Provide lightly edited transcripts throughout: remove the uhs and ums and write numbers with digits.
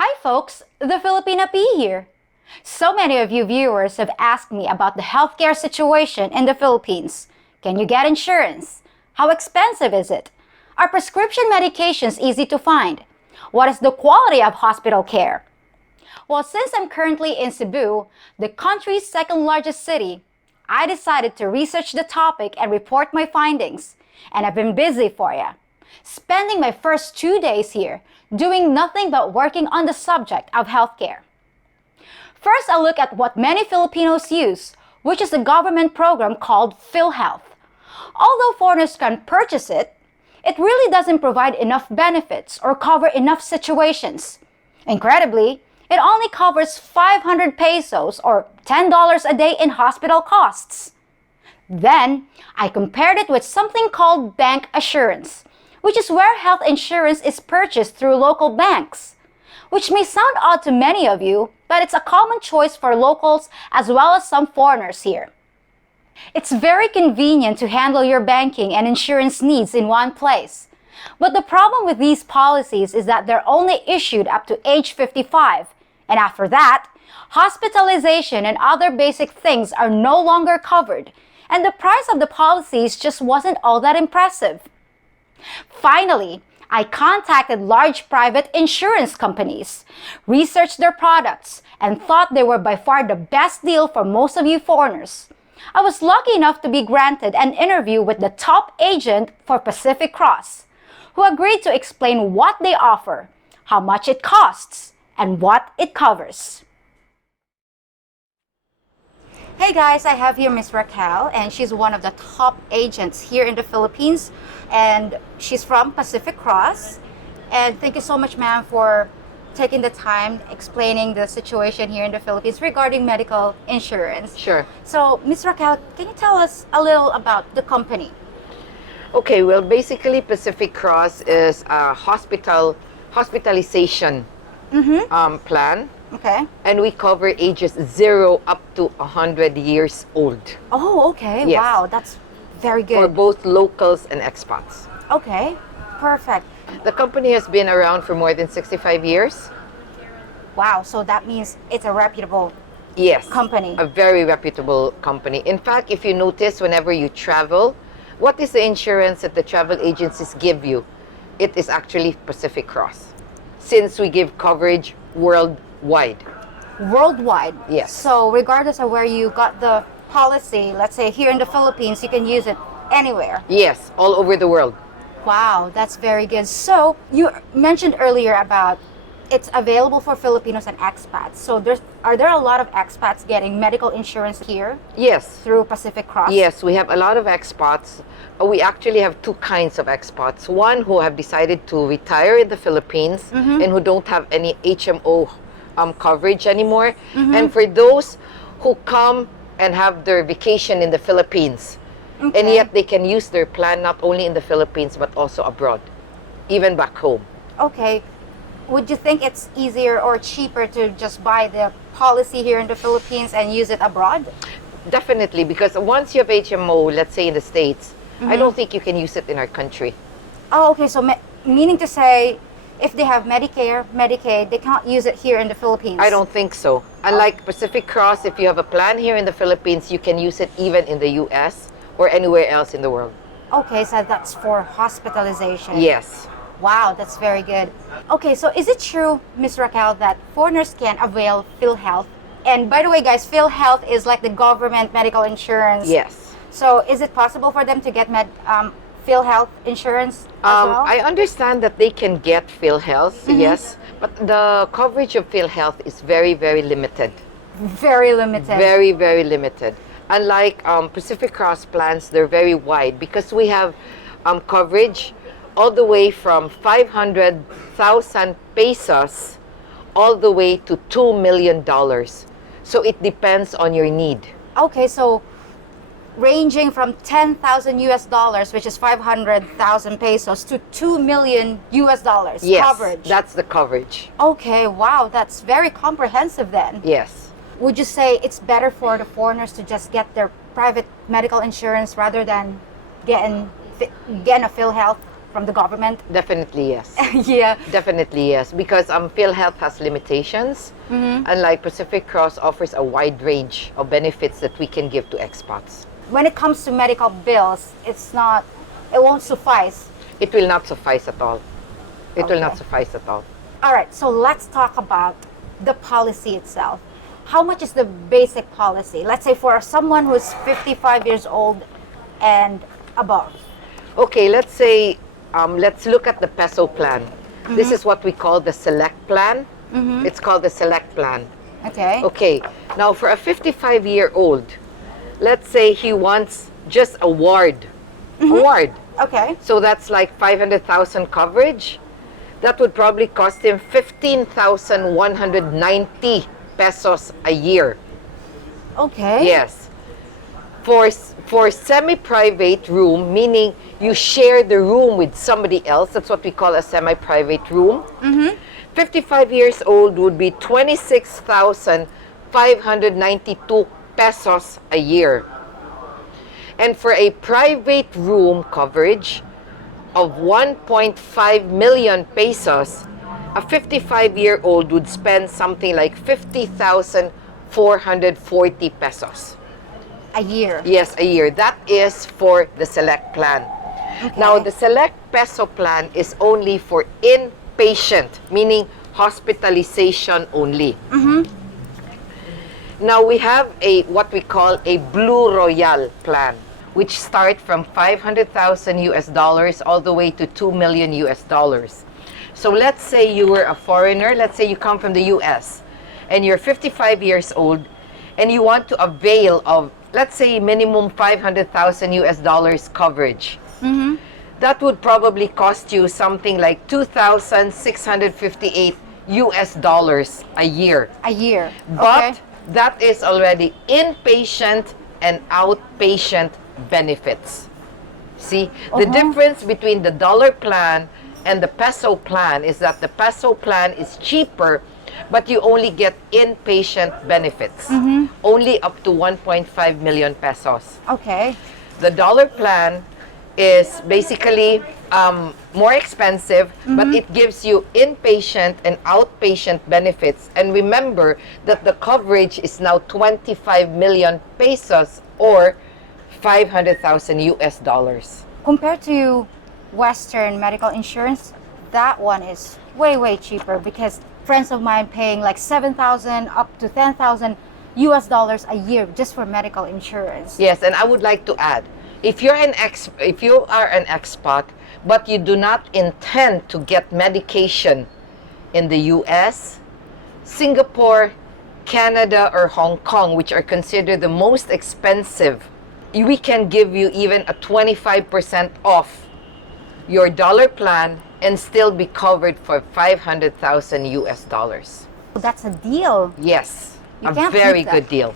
Hi folks, the Filipina P here. So many of you viewers have asked me about the healthcare situation in the Philippines. Can you get insurance? How expensive is it? Are prescription medications easy to find? What is the quality of hospital care? Well, since I'm currently in Cebu, the country's second largest city, I decided to research the topic and report my findings. And I've been busy for you. Spending my first 2 days here, doing nothing but working on the subject of healthcare. First, I'll look at what many Filipinos use, which is a government program called PhilHealth. Although foreigners can purchase it, it really doesn't provide enough benefits or cover enough situations. Incredibly, it only covers 500 pesos or $10 a day in hospital costs. Then, I compared it with something called bank assurance, which is where health insurance is purchased through local banks. Which may sound odd to many of you, but it's a common choice for locals as well as some foreigners here. It's very convenient to handle your banking and insurance needs in one place. But the problem with these policies is that they're only issued up to age 55, and after that, hospitalization and other basic things are no longer covered, and the price of the policies just wasn't all that impressive. Finally, I contacted large private insurance companies, researched their products, and thought they were by far the best deal for most of you foreigners. I was lucky enough to be granted an interview with the top agent for Pacific Cross, who agreed to explain what they offer, how much it costs, and what it covers. Hey guys, I have here Miss Raquel, and she's one of the top agents here in the Philippines, and she's from Pacific Cross. And thank you so much, ma'am, for taking the time explaining the situation here in the Philippines regarding medical insurance. Sure. So, Miss Raquel, can you tell us a little about the company? Okay, well, basically Pacific Cross is a hospitalization plan. Okay. And we cover ages 0 up to 100 years old. Oh, okay. Yes. Wow, that's very good. For both locals and expats. Okay, perfect. The company has been around for more than 65 years. Wow, so that means it's a reputable Yes. company. A very reputable company. In fact, if you notice, whenever you travel, what is the insurance that the travel agencies give you? It is actually Pacific Cross, since we give coverage worldwide. Worldwide? Yes. So regardless of where you got the policy, let's say here in the Philippines, you can use it anywhere. Yes, all over the world. Wow, that's very good. So you mentioned earlier about it's available for Filipinos and expats. So are there a lot of expats getting medical insurance here Yes. through Pacific Cross? Yes, we have a lot of expats. We actually have two kinds of expats. One who have decided to retire in the Philippines and who don't have any HMO coverage anymore. And for those who come and have their vacation in the Philippines, and yet they can use their plan not only in the Philippines but also abroad, even back home. Okay. Would you think it's easier or cheaper to just buy the policy here in the Philippines and use it abroad? Definitely, because once you have HMO, let's say in the States, I don't think you can use it in our country. Oh, okay. So meaning to say, if they have Medicare, Medicaid, they can't use it here in the Philippines? I don't think so. Unlike Pacific Cross, if you have a plan here in the Philippines, you can use it even in the US or anywhere else in the world. Okay, so that's for hospitalization. Yes. Wow, that's very good. Okay, so is it true, Ms. Raquel, that foreigners can avail PhilHealth? And by the way, guys, PhilHealth is like the government medical insurance. Yes. So is it possible for them to get PhilHealth insurance as well? I understand that they can get PhilHealth, yes, but the coverage of PhilHealth is very, very limited. Very limited. Very, very limited. Unlike Pacific Cross plans, they're very wide because we have coverage all the way from 500,000 pesos all the way to $2 million. So it depends on your need. Okay, so ranging from 10,000 US dollars, which is 500,000 pesos, to 2 million US dollars Yes, coverage. that's the coverage. Okay, wow, that's very comprehensive then. Yes. Would you say it's better for the foreigners to just get their private medical insurance rather than getting a PhilHealth from the government? Definitely yes. Yeah. Definitely yes, because PhilHealth has limitations, unlike Pacific Cross offers a wide range of benefits that we can give to expats. When it comes to medical bills, it won't suffice. It will not suffice at all. It will not Okay. suffice at all. All right, so let's talk about the policy itself. How much is the basic policy? Let's say for someone who's 55 years old and above. Okay, let's say, let's look at the peso plan. This is what we call the select plan. It's called the select plan. Okay. Okay, now for a 55-year-old, let's say he wants just a ward. A ward. Okay. So that's like 500,000 coverage. That would probably cost him 15,190 pesos a year. Okay. Yes. For semi-private room, meaning you share the room with somebody else, that's what we call a semi-private room. 55 years old would be 26,592 pesos a year. And for a private room coverage of 1.5 million pesos, a 55-year-old would spend something like 50,440 pesos. A year. Yes, a year. That is for the select plan. Okay. Now, the select peso plan is only for inpatient, meaning hospitalization only. Now, we have what we call a Blue Royal plan, which start from 500,000 US dollars all the way to 2 million US dollars. So let's say you were a foreigner, let's say you come from the US and you're 55 years old and you want to avail of, let's say, minimum 500,000 US dollars coverage. That would probably cost you something like 2,658 US dollars a year. A year. But Okay. that is already inpatient and outpatient benefits. See, the difference between the dollar plan and the peso plan is that the peso plan is cheaper, but you only get inpatient benefits, only up to 1.5 million pesos. Okay. The dollar plan is basically more expensive, but it gives you inpatient and outpatient benefits. And remember that the coverage is now 25 million pesos or 500,000 US dollars. Compared to Western medical insurance, that one is way, way cheaper because friends of mine paying like 7,000 up to 10,000 US dollars a year just for medical insurance. Yes, and I would like to add, if you are an expat, but you do not intend to get medication in the US, Singapore, Canada, or Hong Kong, which are considered the most expensive, we can give you even a 25% off your dollar plan and still be covered for 500,000 US dollars. That's a deal. Yes, You a can't very beat that. good deal.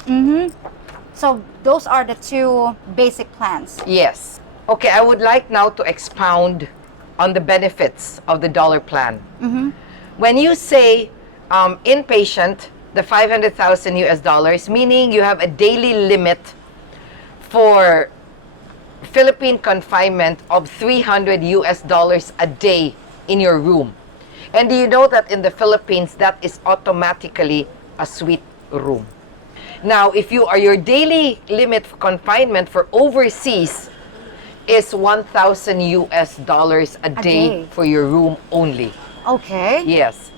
So those are the two basic plans. Yes. Okay, I would like now to expound on the benefits of the dollar plan. When you say inpatient, the 500,000 US dollars, meaning you have a daily limit for Philippine confinement of 300 US dollars a day in your room. And do you know that in the Philippines, that is automatically a suite room? Now, if your daily limit for confinement for overseas is 1,000 US dollars a day day. for your room only. Okay. Yes.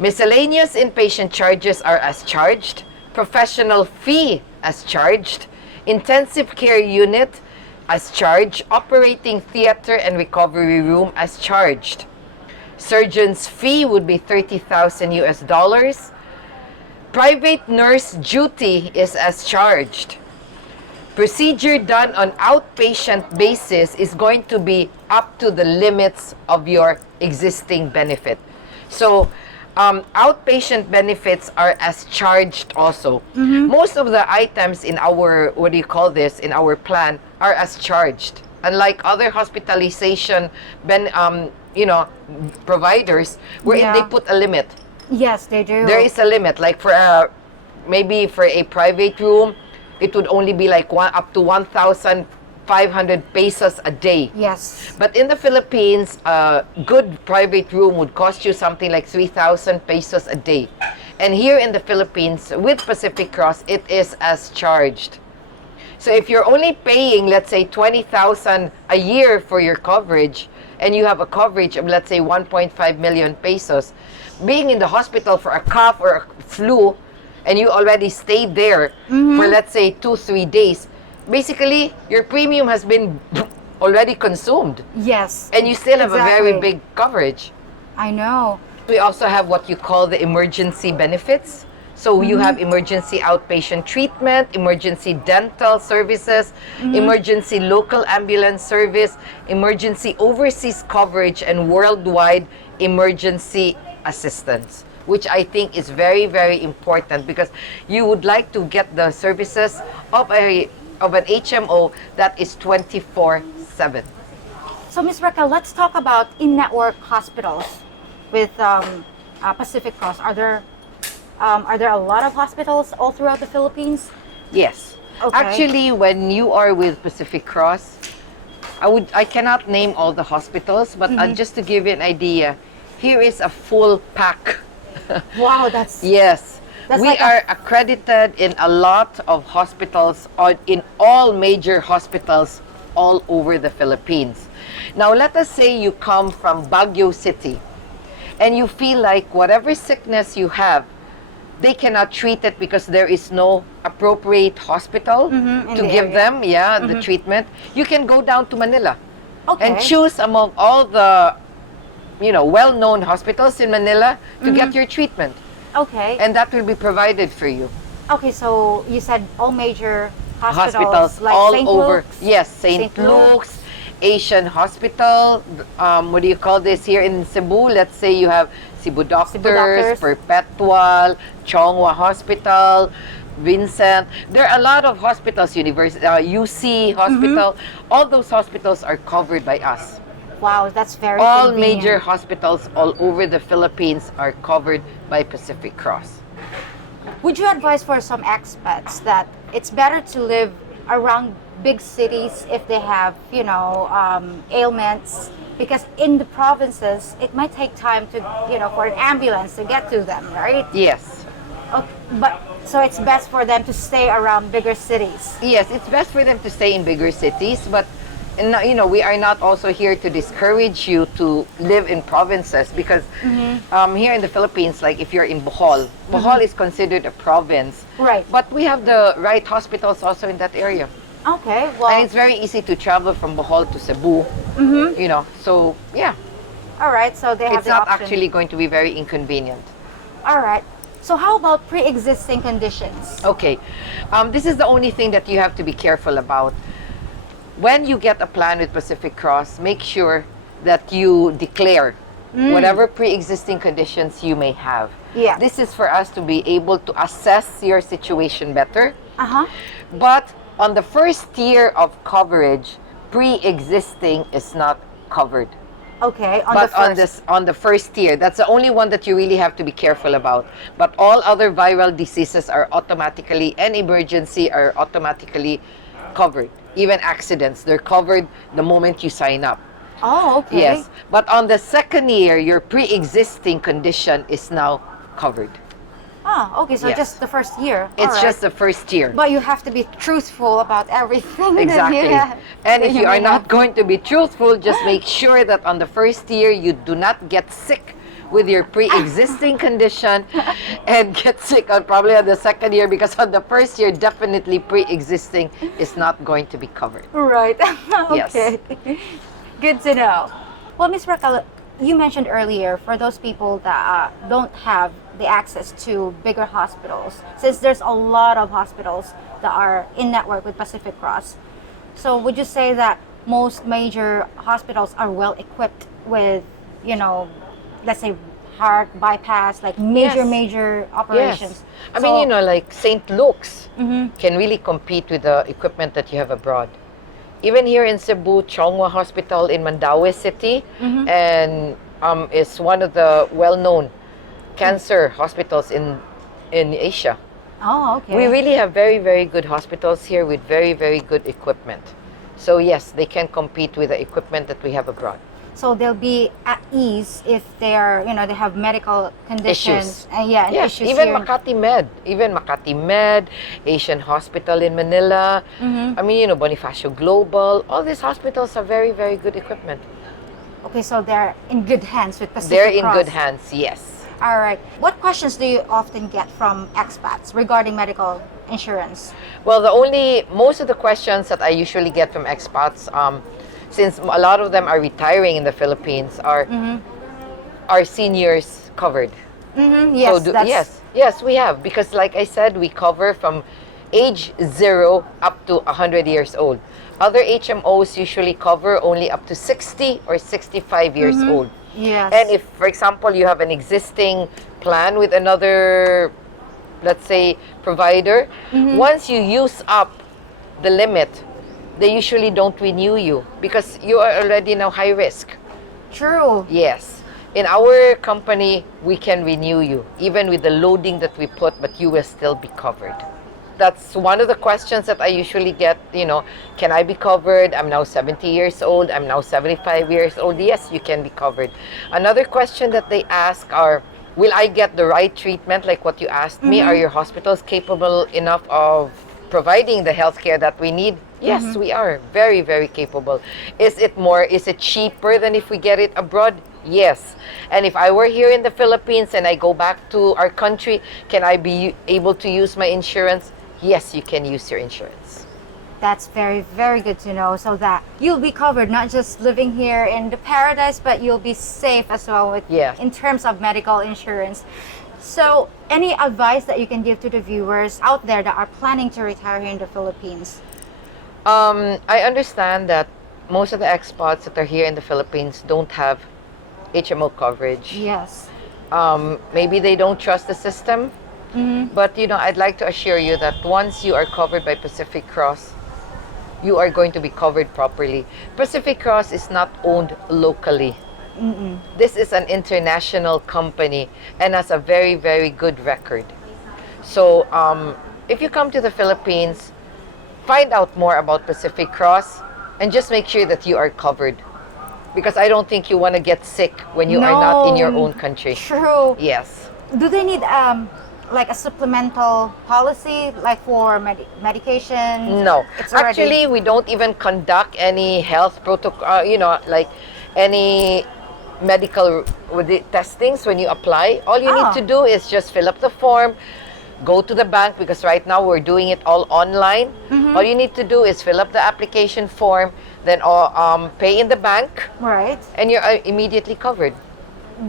Miscellaneous inpatient charges are as charged. Professional fee as charged. Intensive care unit as charged. Operating theater and recovery room as charged. Surgeon's fee would be 30,000 US dollars. Private nurse duty is as charged. Procedure done on outpatient basis is going to be up to the limits of your existing benefit. So, outpatient benefits are as charged also. Most of the items in our, in our plan are as charged. Unlike other hospitalization providers, wherein they Yeah. put a limit. Yes, they do. There is a limit. Like maybe for a private room, it would only be like up to 1,500 500 pesos a day. Yes. But in the Philippines, a good private room would cost you something like 3,000 pesos a day. And here in the Philippines, with Pacific Cross, it is as charged. So if you're only paying, let's say, 20,000 a year for your coverage, and you have a coverage of, let's say, 1.5 million pesos, being in the hospital for a cough or a flu, and you already stayed there for, let's say, 2-3 days, basically, your premium has been already consumed. Yes. And you still have a very big coverage. I know. We also have what you call the emergency benefits. So you have emergency outpatient treatment, emergency dental services, emergency local ambulance service, emergency overseas coverage, and worldwide emergency assistance, which I think is very, very important because you would like to get the services of an HMO that is 24/7. So, Ms. Raquel, let's talk about in-network hospitals with Pacific Cross. Are there a lot of hospitals all throughout the Philippines? Yes. Okay. Actually, when you are with Pacific Cross, I cannot name all the hospitals, but just to give you an idea, here is a full pack. Wow, that's Yes. That's We like are accredited in a lot of hospitals, in all major hospitals all over the Philippines. Now, let us say you come from Baguio City and you feel like whatever sickness you have, they cannot treat it because there is no appropriate hospital to give them the treatment. You can go down to Manila and choose among all the well-known hospitals in Manila to get your treatment. Okay. And that will be provided for you. Okay, so you said all major Hospitals like all St. over. Luke's? Yes, St. Luke's, Asian Hospital. What do you call this here in Cebu? Let's say you have Cebu Doctors, Perpetual, Chonghua Hospital, Vincent. There are a lot of hospitals, UC Hospital. All those hospitals are covered by us. Wow, that's very All convenient. major hospitals all over the Philippines are covered by Pacific Cross. Would you advise for some expats that it's better to live around big cities if they have, ailments? Because in the provinces, it might take time to, for an ambulance to get to them, right? Yes. Okay, so it's best for them to stay around bigger cities. Yes, it's best for them to stay in bigger cities, but we are not also here to discourage you to live in provinces because here in the Philippines, like if you're in Bohol, Bohol is considered a province. Right. But we have the right hospitals also in that area. Okay, well. And it's very easy to travel from Bohol to Cebu, so yeah. All right, so they have It's the not option. actually going to be very inconvenient. All right. So how about pre-existing conditions? Okay, this is the only thing that you have to be careful about. When you get a plan with Pacific Cross, make sure that you declare whatever pre-existing conditions you may have. Yeah. This is for us to be able to assess your situation better. Uh-huh. But on the first year of coverage, pre-existing is not covered. Okay, On the first year, that's the only one that you really have to be careful about. But all other viral diseases are automatically, and emergency are automatically covered. Even accidents, they're covered the moment you sign up. Oh, okay. Yes. But on the second year, your pre-existing condition is now covered. Oh, okay, so Yes. just the first year. It's All right. just the first year. But you have to be truthful about everything. Exactly. Yeah. And if you are may not going to be truthful, just make sure that on the first year you do not get sick with your pre-existing condition and get sick probably on the second year, because on the first year, definitely pre-existing is not going to be covered. Right. Yes. Okay. Good to know. Well, Ms. Raquel, you mentioned earlier for those people that don't have the access to bigger hospitals, since there's a lot of hospitals that are in network with Pacific Cross. So would you say that most major hospitals are well equipped with, let's say heart bypass, like major operations? Yes. I mean, like St. Luke's can really compete with the equipment that you have abroad. Even here in Cebu, Chonghua Hospital in Mandaue City, and is one of the well-known cancer hospitals in Asia. Oh, okay. We really have very, very good hospitals here with very, very good equipment. So yes, they can compete with the equipment that we have abroad. So they'll be at ease if they are, they have medical conditions. Issues. And yeah, and Yes, issues even here. Makati Med, Asian Hospital in Manila. I mean, Bonifacio Global. All these hospitals are very, very good equipment. Okay, so they're in good hands with Pacific They're in Cross. good hands, yes. All right. What questions do you often get from expats regarding medical insurance? Well, most of the questions that I usually get from expats, since a lot of them are retiring in the Philippines, are seniors covered? Yes, Yes, we have. Because like I said, we cover from age 0 up to 100 years old. Other HMOs usually cover only up to 60 or 65 years old. Yes. And if, for example, you have an existing plan with another, let's say, provider, once you use up the limit, they usually don't renew you because you are already now high risk. True. Yes. In our company, we can renew you, even with the loading that we put, but you will still be covered. That's one of the questions that I usually get, can I be covered? I'm now 70 years old. I'm now 75 years old. Yes, you can be covered. Another question that they ask are, will I get the right treatment? Like what you asked me, are your hospitals capable enough of providing the healthcare that we need? Yes, we are very, very capable. Is it cheaper than if we get it abroad? Yes. And if I were here in the Philippines and I go back to our country, can I be able to use my insurance? Yes, you can use your insurance. That's very, very good to know, so that you'll be covered, not just living here in the paradise, but you'll be safe as well in terms of medical insurance. So, any advice that you can give to the viewers out there that are planning to retire here in the Philippines? I understand that most of the expats that are here in the Philippines don't have HMO coverage. Yes. Maybe they don't trust the system. But I'd like to assure you that once you are covered by Pacific Cross, you are going to be covered properly. Pacific Cross is not owned locally. This is an international company and has a very, very good record. So if you come to the Philippines, find out more about Pacific Cross and just make sure that you are covered. Because I don't think you want to get sick when you are not in your own country. True. Yes. Do they need like a supplemental policy, like for medication? No. Actually, we don't even conduct any health protocol, like any medical testings when you apply. All you need to do is just fill up the form, go to the bank, because right now we're doing it all online. All you need to do is fill up the application form, then pay in the bank. Right. And you're immediately covered.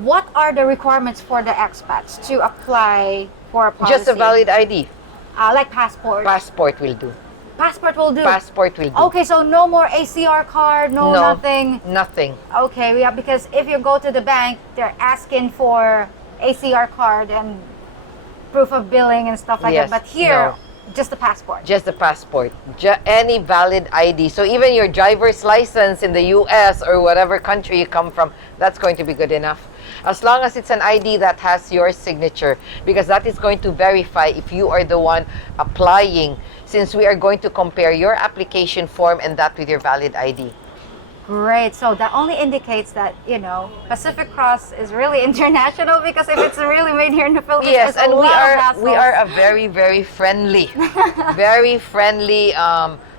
What are the requirements for the expats to apply for a policy? Just a valid ID. Like passport? Passport will do. Passport will do? Passport will do. Okay, so no more ACR card, no nothing? Nothing. Okay, yeah, because if you go to the bank, they're asking for ACR card and proof of billing and stuff like that. But here, just the passport. Just the passport. Any valid ID. So even your driver's license in the US or whatever country you come from, that's going to be good enough. As long as it's an ID that has your signature, because that is going to verify if you are the one applying, since we are going to compare your application form and that with your valid ID. Great. So that only indicates that, Pacific Cross is really international, because if it's really made here in the Philippines, yes, and we are a very, very friendly,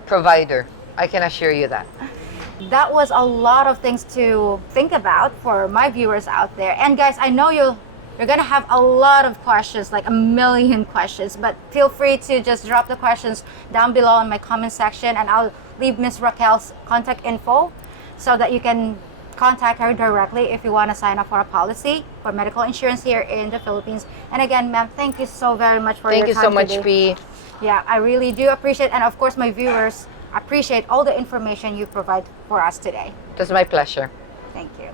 provider. I can assure you that. That was a lot of things to think about for my viewers out there. And guys, I know you're gonna have a lot of questions, like a million questions, but feel free to just drop the questions down below in my comment section, and I'll leave Miss Raquel's contact info so that you can contact her directly if you want to sign up for a policy for medical insurance here in the Philippines. And again, ma'am, thank you so very much for your time. Thank you so much, P. Yeah, I really do appreciate, and of course my viewers appreciate all the information you provide for us today. It was my pleasure. Thank you.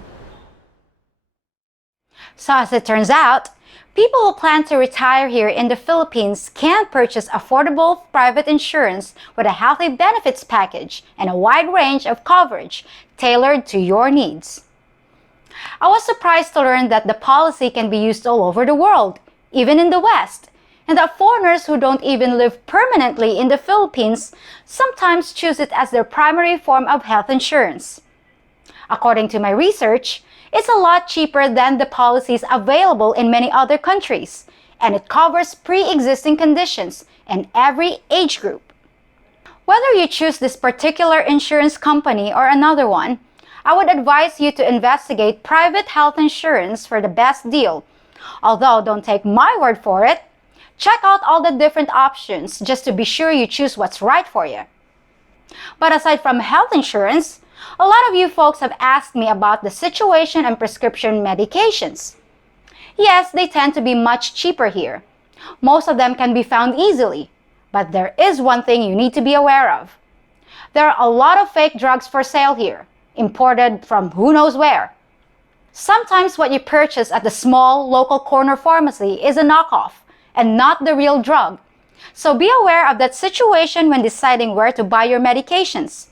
So as it turns out, people who plan to retire here in the Philippines can purchase affordable private insurance with a healthy benefits package and a wide range of coverage tailored to your needs. I was surprised to learn that the policy can be used all over the world, even in the West. and that foreigners who don't even live permanently in the Philippines sometimes choose it as their primary form of health insurance. According to my research, it's a lot cheaper than the policies available in many other countries, and it covers pre-existing conditions in every age group. Whether you choose this particular insurance company or another one, I would advise you to investigate private health insurance for the best deal. Although don't take my word for it, check out all the different options just to be sure you choose what's right for you. But aside from health insurance, a lot of you folks have asked me about the situation and prescription medications. Yes, they tend to be much cheaper here. Most of them can be found easily, but there is one thing you need to be aware of. There are a lot of fake drugs for sale here, imported from who knows where. Sometimes what you purchase at the small local corner pharmacy is a knockoff and not the real drug. So be aware of that situation when deciding where to buy your medications.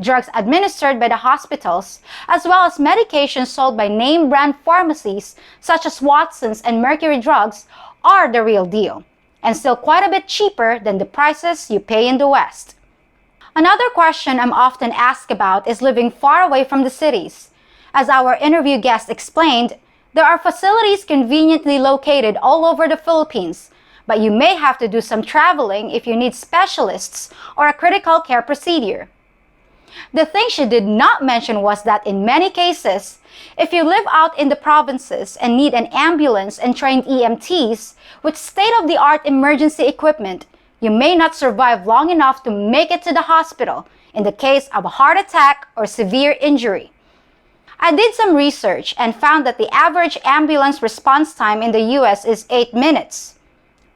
Drugs administered by the hospitals, as well as medications sold by name brand pharmacies such as Watson's and Mercury Drugs, are the real deal, and still quite a bit cheaper than the prices you pay in the West. Another question I'm often asked about is living far away from the cities. As our interview guest explained, there are facilities conveniently located all over the Philippines, but you may have to do some traveling if you need specialists or a critical care procedure. The thing she did not mention was that in many cases, if you live out in the provinces and need an ambulance and trained EMTs with state-of-the-art emergency equipment, you may not survive long enough to make it to the hospital in the case of a heart attack or severe injury. I did some research and found that the average ambulance response time in the US is 8 minutes.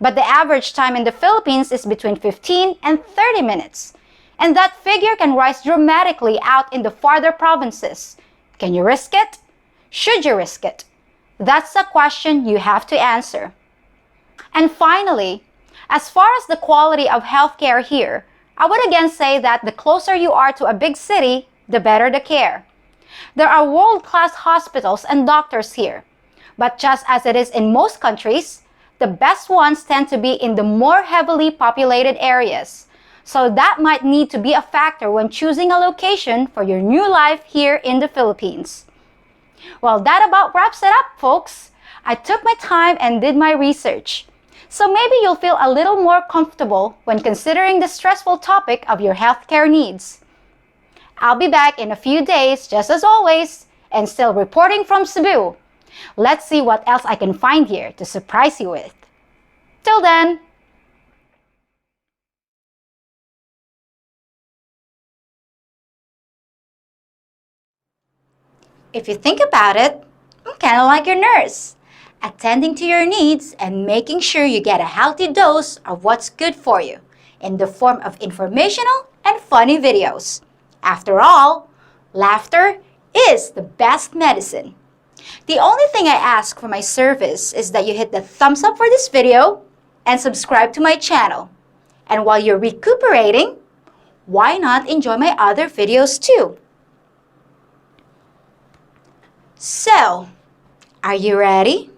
But the average time in the Philippines is between 15 and 30 minutes. And that figure can rise dramatically out in the farther provinces. Can you risk it? Should you risk it? That's a question you have to answer. And finally, as far as the quality of healthcare here, I would again say that the closer you are to a big city, the better the care. There are world-class hospitals and doctors here. But just as it is in most countries, the best ones tend to be in the more heavily populated areas. So that might need to be a factor when choosing a location for your new life here in the Philippines. Well, that about wraps it up, folks. I took my time and did my research. So maybe you'll feel a little more comfortable when considering the stressful topic of your healthcare needs. I'll be back in a few days, just as always, and still reporting from Cebu. Let's see what else I can find here to surprise you with. Till then, if you think about it, I'm kind of like your nurse, attending to your needs and making sure you get a healthy dose of what's good for you in the form of informational and funny videos. After all, laughter is the best medicine. The only thing I ask for my service is that you hit the thumbs up for this video and subscribe to my channel. And while you're recuperating, why not enjoy my other videos too? So, are you ready?